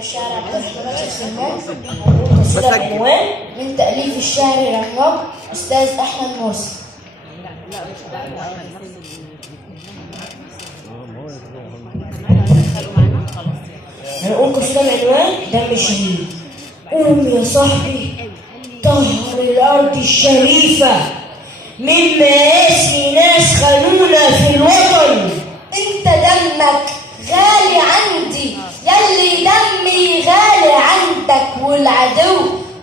الشاعر عبد الرحمن سلمان قصيدة بعنوان من تأليف الشاعر العملاق أستاذ أحمد مرسي. هنقول قصيدة بعنوان دم الشهيد. قوم يا صاحبي طهر الأرض الشريفة من مآسي ناس خانونا في الوطن. انت دمك غالي عندي يلي دمي غالي عندك، والعدو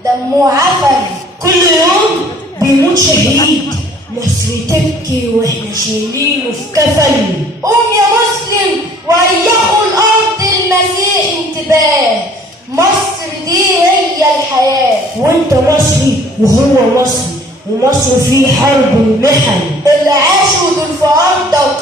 دمه عفن. كل يوم بيموت شهيد، مصر تبكي واحنا شايلينه في كفن. قوم يا مسلم وهيئوا الارض المسيح انتباه، مصر دي هي الحياه. وانت مصري وهو مصري، ومصر في حرب ومحن. اللي عاشوا دول في ارضك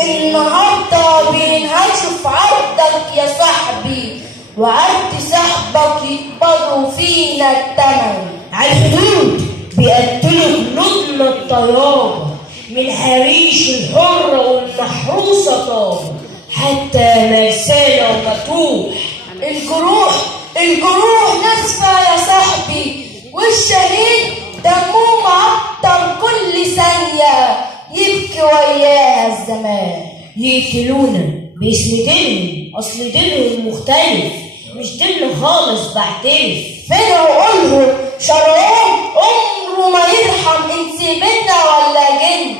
النهارده بينهشوا في عرضك يا صاحبي، وعرض صاحبك يقبضوا فينا الثمن. على الحدود بيقتلوا جنودنا الطيابه، من حريش الحره والمحروسه طابه، حتى مرسانه ومطروح. الجروح ناسفه يا صاحبي، والشهيد دمه معطر كل ثانيه، يبكي وياها الزمان. يقتلونا باسم دينهم، اصل دينهم مختلف، مش دين خالص بعترف. فين عقولهم شرعهم عمره ما يرحم انس منا ولا جن.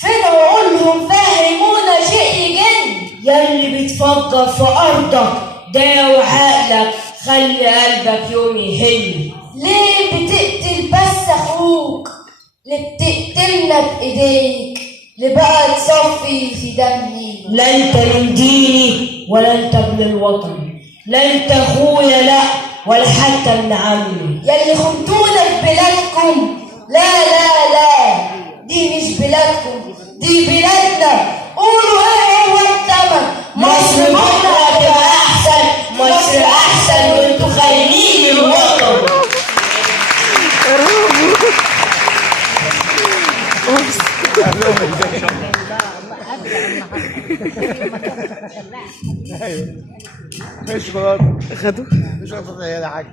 فين عقولهم فهمونا شيء جن. ياللي بتفكر في ارضك داوي عقلك، خلي قلبك يوم يهل. ليه بتقتل بس اخوك؟ اللي بتقتلنا بايديك، اللي بقى تصفي في دمي. لا انت من ديني ولا انت ابن الوطن، لا انت اخويا لا ولا حتى ابن عمي. ياللي خنتونا في بلادكم، لا لا لا، دي مش بلادكم دي بلادنا. قولوا ايه هو الثمن؟ مصر بكره هتبقى احسن، مصر احسن وانتوا خاينين الوطن. ايوه ماشي خلاص خدوا مش عارف يا حاج.